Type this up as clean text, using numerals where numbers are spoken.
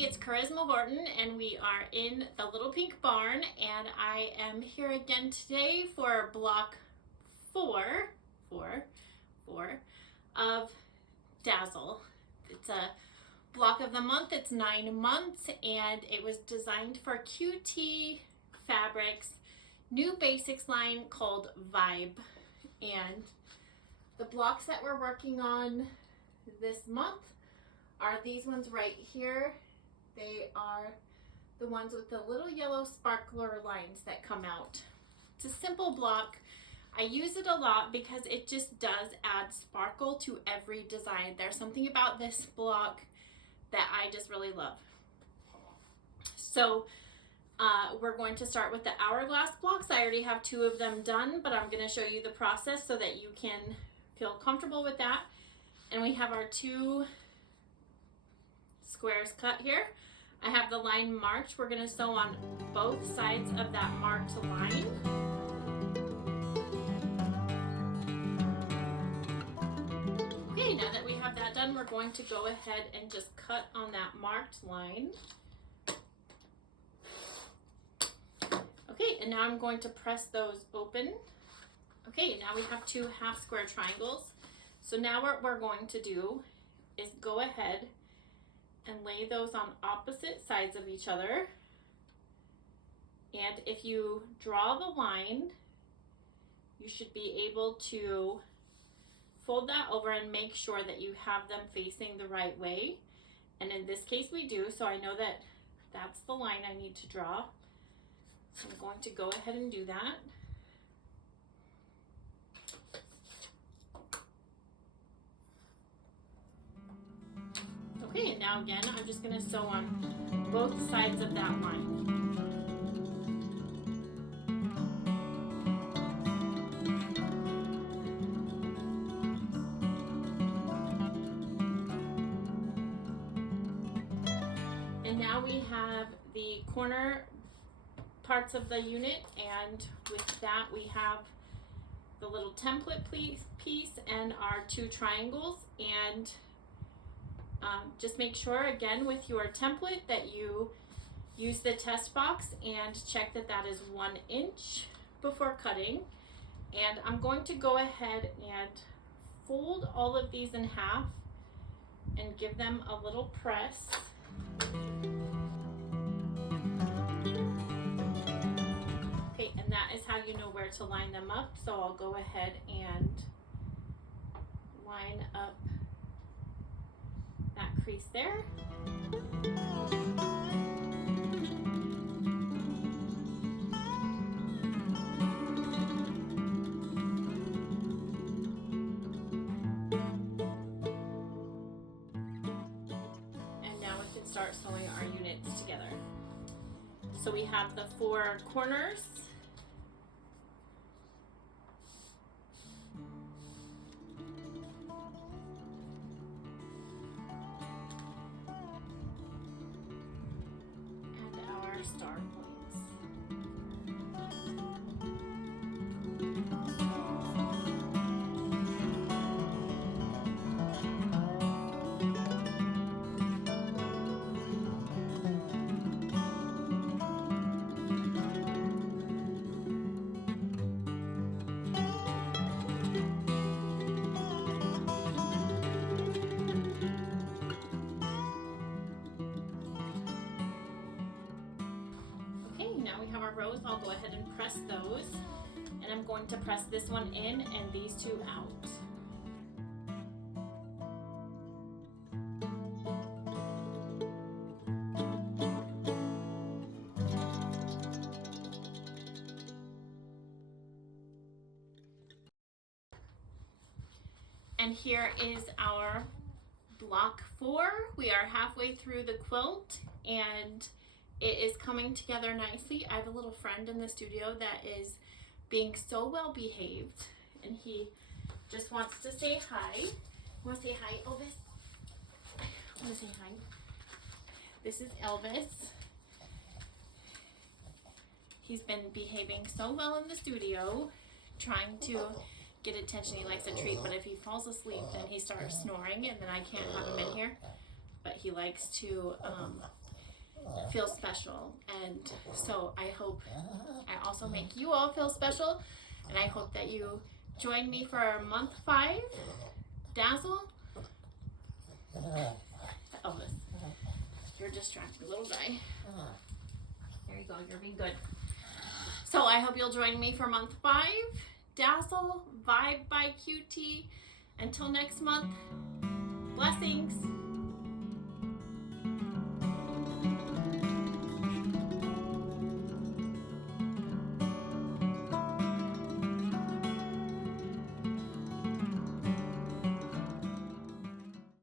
everybody, it's Charisma Horton and we are in the Little Pink Barn, and I am here again today for block four of Dazzle. It's a block of the month. It's 9 months and it was designed for QT Fabrics new basics line called Vibe. And the blocks that we're working on this month are these ones right here. They are the ones with the little yellow sparkler lines that come out. It's a simple block. I use it a lot because it just does add sparkle to every design. There's something about this block that I just really love. So we're going to start with the hourglass blocks. I already have 2 of them done, but I'm going to show you the process so that you can feel comfortable with that. And we have our 2 squares cut here. I have the line marked. We're going to sew on both sides of that marked line. Okay, now that we have that done, we're going to go ahead and just cut on that marked line. Okay, and now I'm going to press those open. Okay, now we have 2 half square triangles. So now what we're going to do is go ahead and lay those on opposite sides of each other. And if you draw the line, you should be able to fold that over and make sure that you have them facing the right way. And in this case we do, so I know that that's the line I need to draw. So I'm going to go ahead and do that. Okay, and now again, I'm just going to sew on both sides of that line. And now we have the corner parts of the unit, and with that we have the little template piece and our 2 triangles. And just make sure again with your template that you use the test box and check that that is 1 inch before cutting. And I'm going to go ahead and fold all of these in half and give them a little press. Okay, and that is how you know where to line them up. So I'll go ahead and line up that crease there. And now we can start sewing our units together. So we have the 4 corners. Star points. Rows, I'll go ahead and press those, and I'm going to press this one in and these 2 out. And here is our block 4. We are halfway through the quilt and it is coming together nicely. I have a little friend in the studio that is being so well behaved, and he just wants to say hi. Want to say hi, Elvis? Want to say hi? This is Elvis. He's been behaving so well in the studio, trying to get attention. He likes a treat, but if he falls asleep, then he starts snoring, and then I can't have him in here. But he likes to feel special. And so I hope I also make you all feel special. And I hope that you join me for month 5, Dazzle. Elvis, you're distracting, little guy. There you go, you're being good. So I hope you'll join me for month 5, Dazzle, Vibe by QT. Until next month, blessings.